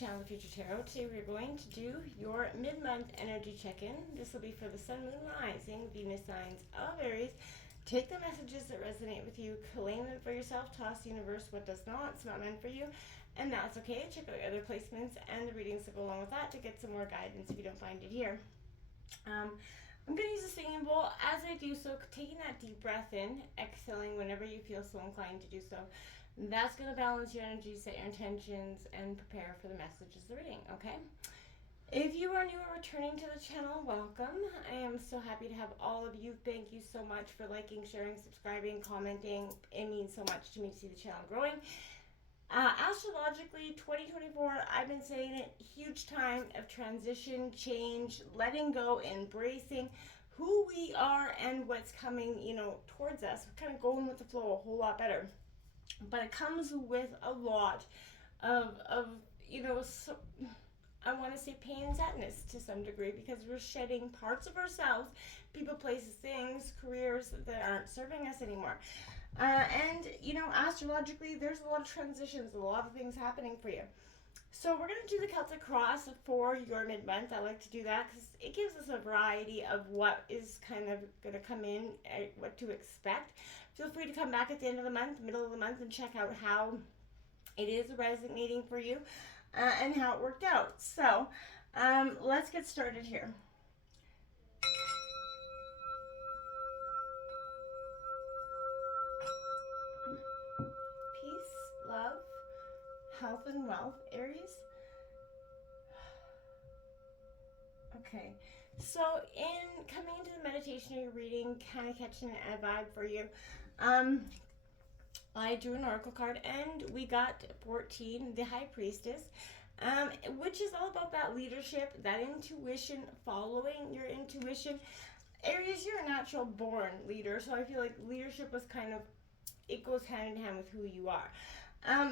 channel, The Future Tarot. Today we're going to do your mid-month energy check-in. This will be for the Sun, Moon, Rising, Venus signs of Aries. Take the messages that resonate with you, claim them for yourself, toss the universe what does not, it's not meant for you, and that's okay. Check out other placements and the readings that go along with that to get some more guidance if you don't find it here. I'm going to use a singing bowl. As I do so, taking that deep breath in, exhaling whenever you feel so inclined to do so. That's going to balance your energy, set your intentions, and prepare for the messages of the reading, okay? If you are new or returning to the channel, welcome. I am so happy to have all of you. Thank you so much for liking, sharing, subscribing, commenting. It means so much to me to see the channel growing. Astrologically, 2024, I've been saying it, huge time of transition, change, letting go, embracing who we are and what's coming, towards us. We're kind of going with the flow a whole lot better. But it comes with a lot of so, I want to say pain and sadness to some degree, because we're shedding parts of ourselves, people, places, things, careers that aren't serving us anymore. And astrologically, there's a lot of transitions, a lot of things happening for you. So we're going to do the Celtic Cross for your mid-month. I like to do that because it gives us a variety of what is kind of going to come in, what to expect. Feel free to come back at the end of the month, middle of the month, and check out how it is resonating for you and how it worked out. So let's get started here. Peace, love, health, and wealth, Aries. Okay, so in coming into the meditation or your reading, kind of catching a vibe for you, I drew an oracle card and we got 14, the High Priestess, which is all about that leadership, that intuition, following your intuition. Aries, you're a natural born leader, so I feel like leadership was it goes hand in hand with who you are.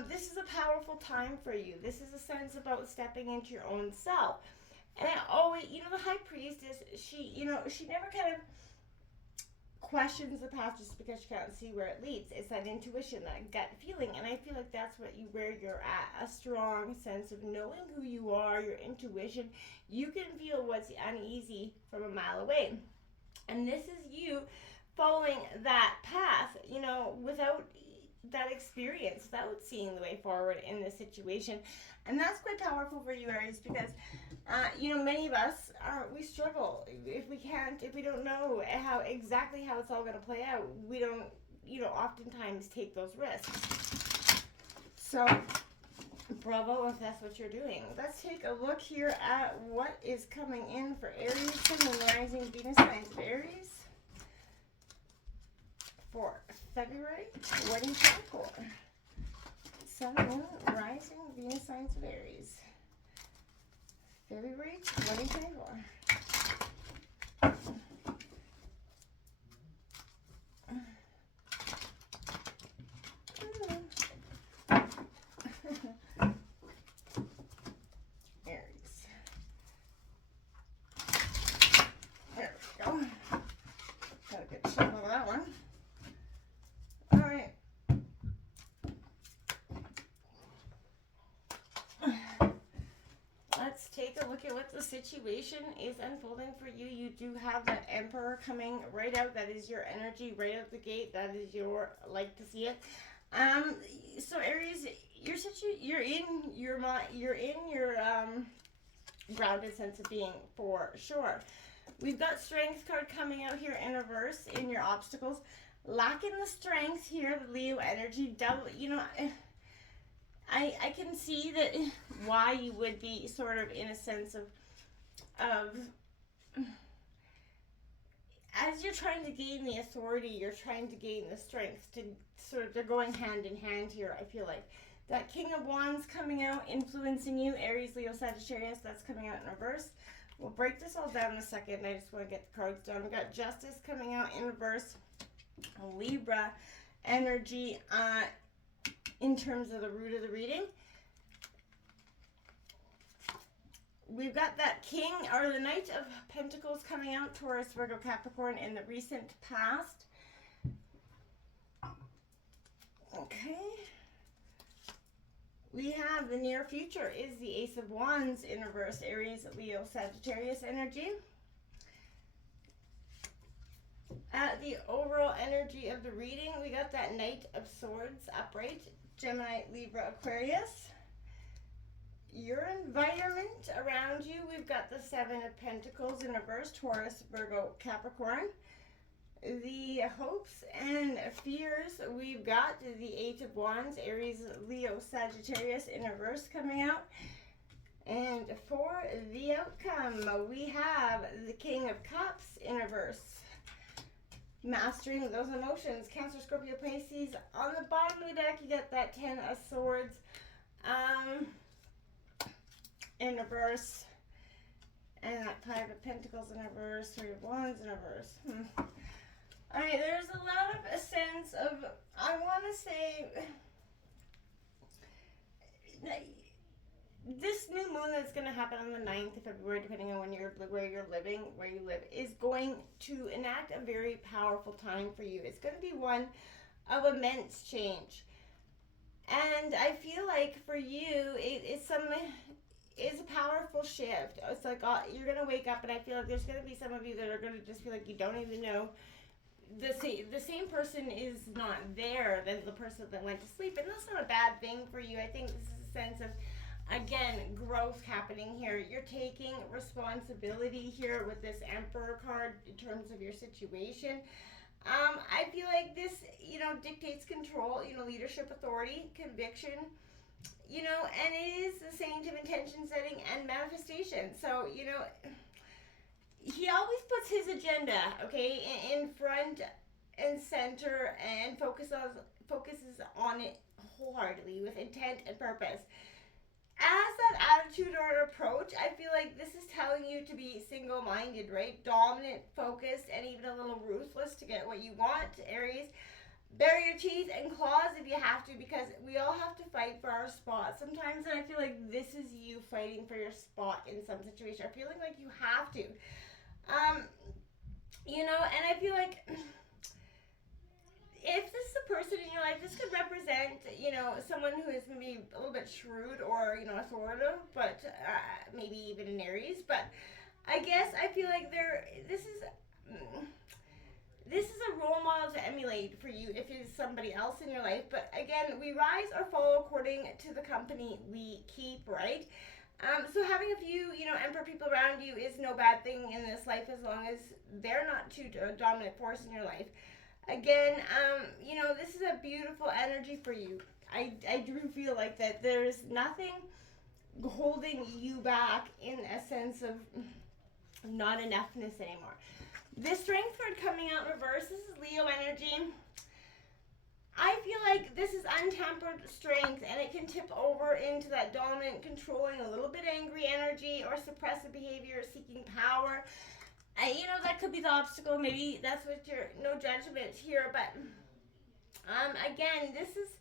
This is a powerful time for you. This is a sense about stepping into your own self. And I always, the High Priestess, she never kind of questions the path just because you can't see where it leads. It's that intuition, that gut feeling, and I feel like that's where you're at, a strong sense of knowing who you are, your intuition. You can feel what's uneasy from a mile away, and this is you following that path, without that experience, without seeing the way forward in this situation. And that's quite powerful for you, Aries, because many of us we struggle if we don't know exactly how it's all going to play out. We don't oftentimes take those risks. So bravo if that's what you're doing. Let's take a look here at what is coming in for Aries, Sun, Moon, Rising, Venus signs of Aries for February 2024. Sun, Moon, Rising, Venus signs of Aries, February 2024. Aries. There we go. Got a good shuffle of that one. All right. Let's take a look at what the situation is unfolding for you. You do have that Emperor coming right out. That is your energy right out the gate. That is your like to see it. So Aries, you're in your grounded sense of being for sure. We've got Strength card coming out here in reverse in your obstacles. Lacking the strength here, the Leo energy, double, I can see that why you would be sort of in a sense of as you're trying to gain the authority, you're trying to gain the strength to they're going hand in hand here. I feel like that King of Wands coming out, influencing you, Aries, Leo, Sagittarius, that's coming out in reverse. We'll break this all down in a second. I just want to get the cards down. We got Justice coming out in reverse, Libra energy in terms of the root of the reading. We've got that King or the Knight of Pentacles coming out, Taurus, Virgo, Capricorn in the recent past. Okay. We have the near future is the Ace of Wands in reverse, Aries, Leo, Sagittarius energy. The overall energy of the reading, we got that Knight of Swords upright, Gemini, Libra, Aquarius. Your environment around you, we've got the Seven of Pentacles in reverse, Taurus, Virgo, Capricorn. The hopes and fears, we've got the Eight of Wands, Aries, Leo, Sagittarius in reverse coming out. And for the outcome, we have the King of Cups in reverse. Mastering those emotions, Cancer, Scorpio, Pisces. On the bottom of the deck, you got that Ten of Swords in reverse. And that Five of Pentacles in reverse, Three of Wands in reverse. Alright, there's a lot of a sense of, I want to say, this new moon that's going to happen on the 9th of February, depending on where you live, is going to enact a very powerful time for you. It's going to be one of immense change. And I feel like for you, it's a powerful shift. It's like you're going to wake up, and I feel like there's going to be some of you that are going to just feel like you don't even know. The same person is not there than the person that went to sleep. And that's not a bad thing for you. I think this is a sense of, again, growth happening here. You're taking responsibility here with this Emperor card in terms of your situation. I feel like this, dictates control, leadership, authority, conviction, and it is the saint of intention setting and manifestation. So, he always puts his agenda, okay, in front and center and focuses on it wholeheartedly with intent and purpose. As that attitude or approach, I feel like this is telling you to be single-minded, right? Dominant, focused, and even a little ruthless to get what you want, Aries. Bare your teeth and claws if you have to, because we all have to fight for our spot sometimes, and I feel like this is you fighting for your spot in some situation, or feeling like you have to. And I feel like if this is a person in your life, this could represent, someone who is maybe a little bit shrewd or, authoritative, but maybe even an Aries. But I guess I feel like this is a role model to emulate for you if it's somebody else in your life. But again, we rise or fall according to the company we keep, right? So having a few, emperor people around you is no bad thing in this life, as long as they're not too dominant force in your life. Again, this is a beautiful energy for you. I do feel like that there's nothing holding you back in a sense of not enoughness anymore. This Strength card coming out reverse, this is Leo energy. I feel like this is untempered strength, and it can tip over into that dominant, controlling, a little bit angry energy, or suppressive behavior, seeking power. That could be the obstacle. Maybe that's what no judgment here, but again, this is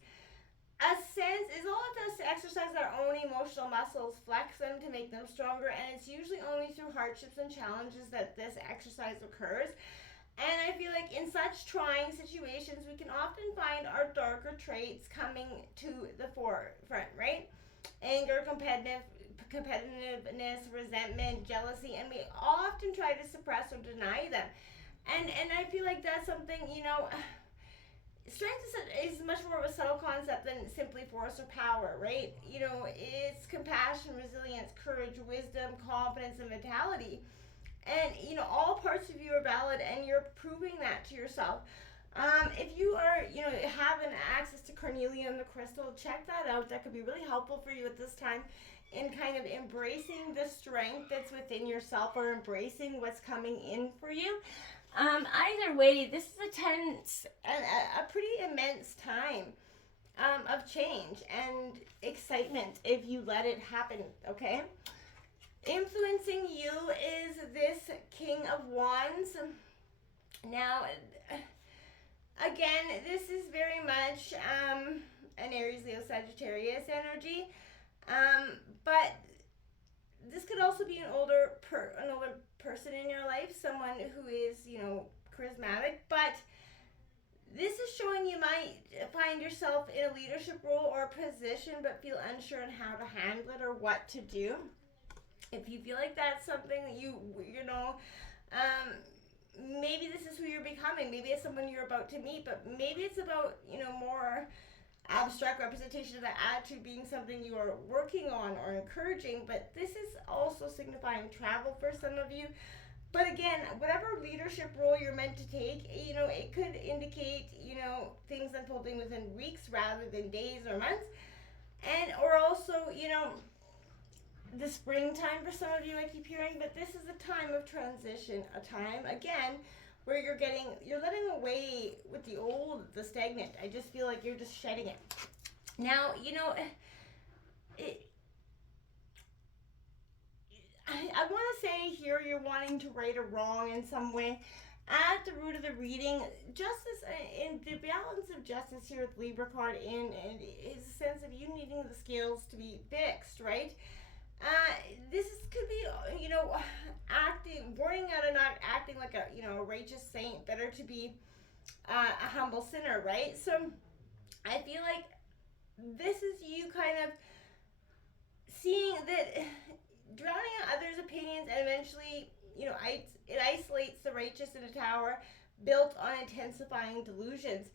a sense, is all it does to exercise our own emotional muscles, flex them to make them stronger, and it's usually only through hardships and challenges that this exercise occurs. And I feel like in such trying situations, we can often find our darker traits coming to the forefront, right? Anger, competitiveness, resentment, jealousy, and we often try to suppress or deny them. And I feel like that's something, strength is much more of a subtle concept than simply force or power, right? It's compassion, resilience, courage, wisdom, confidence, and vitality. And, all parts of you are valid, and you're proving that to yourself. If you are, have an access to carnelian, the crystal, check that out. That could be really helpful for you at this time in kind of embracing the strength that's within yourself, or embracing what's coming in for you. Either way, this is a pretty immense time of change and excitement if you let it happen, okay? Influencing you is this King of Wands. Now, again, this is very much an Aries, Leo, Sagittarius energy, but this could also be an older person in your life, someone who is, charismatic, but this is showing when you might find yourself in a leadership role or position but feel unsure on how to handle it or what to do. If you feel like that's something that you know, maybe this is who you're becoming. Maybe it's someone you're about to meet, but maybe it's about, more abstract representation of that attitude being something you are working on or encouraging. But this is also signifying travel for some of you. But again, whatever leadership role you're meant to take, it could indicate, things unfolding within weeks rather than days or months. And, or also, the springtime for some of you, I keep hearing, but this is a time of transition, a time, again, where you're letting away with the old, the stagnant. I just feel like you're just shedding it. Now, I want to say here you're wanting to right a wrong in some way. At the root of the reading, justice, in the balance of justice here with Libra card in, is a sense of you needing the scales to be fixed, right? This could be, warning out and not acting like a righteous saint. Better to be a humble sinner, right? So I feel like this is you kind of seeing that drowning out others' opinions and eventually, it isolates the righteous in a tower built on intensifying delusions.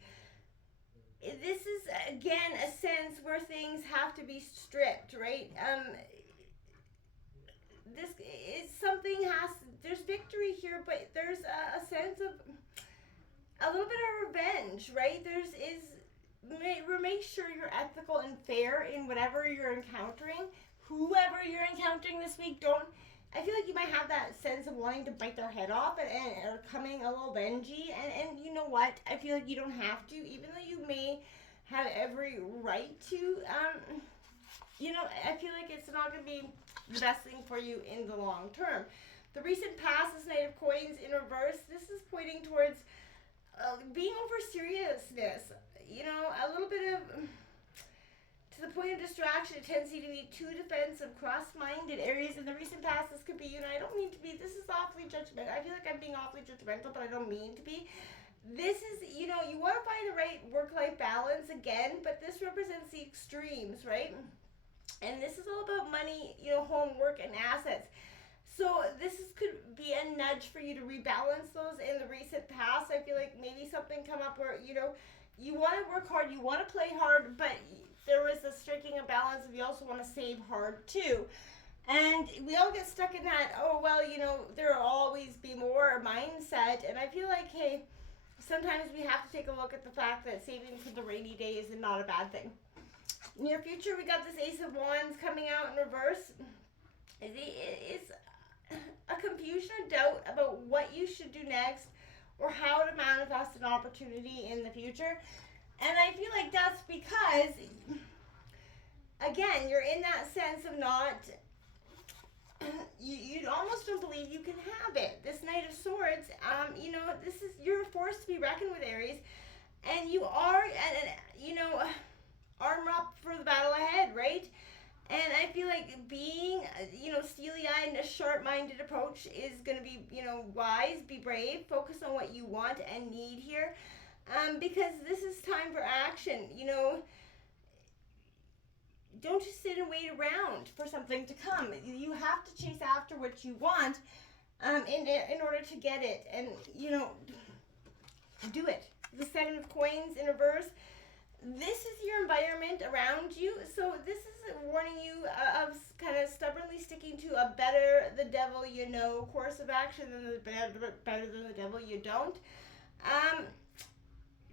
This is, again, a sense where things have to be stripped, right? This is there's victory here, but there's a sense of a little bit of revenge, right? Make sure you're ethical and fair in whatever you're encountering. Whoever you're encountering this week, I feel like you might have that sense of wanting to bite their head off and or coming a little vengey. And you know what? I feel like you don't have to, even though you may have every right to. I feel like it's not going to be the best thing for you in the long term. The recent past, this Knight of Coins in reverse, this is pointing towards being over seriousness. A little bit of, to the point of distraction, a tendency to be too defensive, cross-minded. Aries, in the recent past, this could be you, and I don't mean to be, this is awfully judgmental. I feel like I'm being awfully judgmental, but I don't mean to be. This is, you want to find the right work-life balance again, but this represents the extremes, right? And this is all about money, home, work, and assets. So could be a nudge for you to rebalance those in the recent past. I feel like maybe something come up where, you want to work hard, you want to play hard, but there was a striking a balance of you also want to save hard too. And we all get stuck in that, there will always be more mindset. And I feel like, hey, sometimes we have to take a look at the fact that saving for the rainy day is not a bad thing. Near future, we got this Ace of Wands coming out in reverse. It's a confusion, a doubt about what you should do next or how to manifest an opportunity in the future. And I feel like that's because, again, you're in that sense of not, you almost don't believe you can have it. This Knight of Swords, you're a force to be reckoned with, Aries. And you are, arm up for the battle ahead, right? And I feel like being, steely-eyed and a sharp-minded approach is going to be, wise, be brave, focus on what you want and need here, because this is time for action. Don't just sit and wait around for something to come. You have to chase after what you want in order to get it, and, do it. The Seven of Coins in reverse. This is your environment around you, so this is warning you of kind of stubbornly sticking to a better the devil you know course of action than the better than the devil you don't.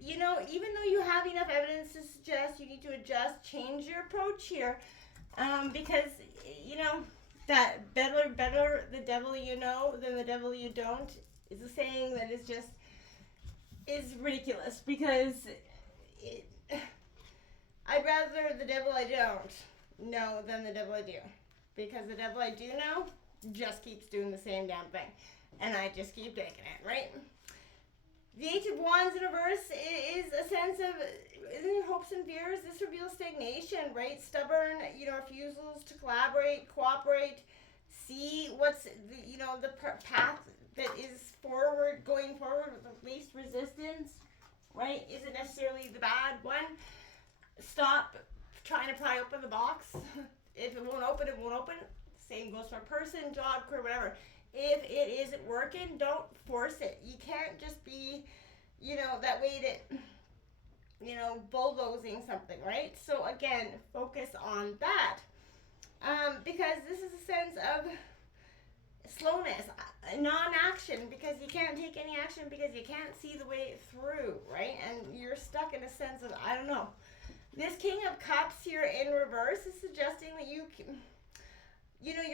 Even though you have enough evidence to suggest you need to adjust, change your approach here, because that better the devil you know than the devil you don't is a saying that is ridiculous, because I'd rather the devil I don't know than the devil I do. Because the devil I do know just keeps doing the same damn thing. And I just keep taking it, right? The Eight of Wands in reverse is a sense of, in your hopes and fears, this reveals stagnation, right? Stubborn, refusals to collaborate, cooperate, see what's, the path that is going forward with the least resistance. right, isn't necessarily the bad one. Stop trying to pry open the box. If it won't open, it won't open. Same goes for a person, job, career, whatever. If it isn't working, don't force it. You can't just be, that way that, bulldozing something, right? So again, focus on that. Because this is a sense of slowness, non-action, because you can't take any action because you can't see the way through, right? And you're stuck in a sense of, I don't know. This King of Cups here in reverse is suggesting that you're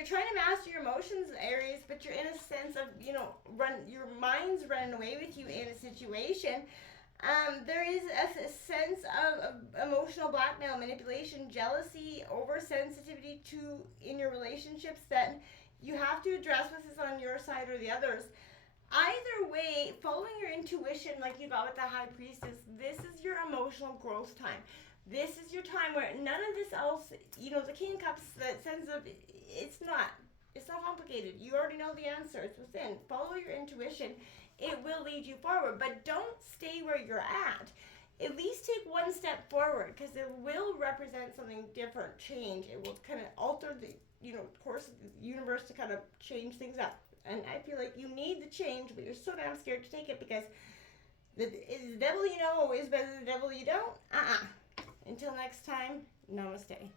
trying to master your emotions, Aries, but you're in a sense of, your mind's running away with you in a situation. There is a sense of emotional blackmail, manipulation, jealousy, oversensitivity in your relationships that you have to address whether it's on your side or the others. Either way, following your intuition like you got with the High Priestess, this is your emotional growth time. This is your time where none of this else, the King of Cups, that sense of, it's not complicated. You already know the answer. It's within. Follow your intuition. It will lead you forward, but don't stay where you're at. At least take one step forward, because it will represent something different, change. It will kind of alter the, course of the universe to kind of change things up. And I feel like you need the change, but you're so damn scared to take it because the devil you know is better than the devil you don't. Until next time, namaste.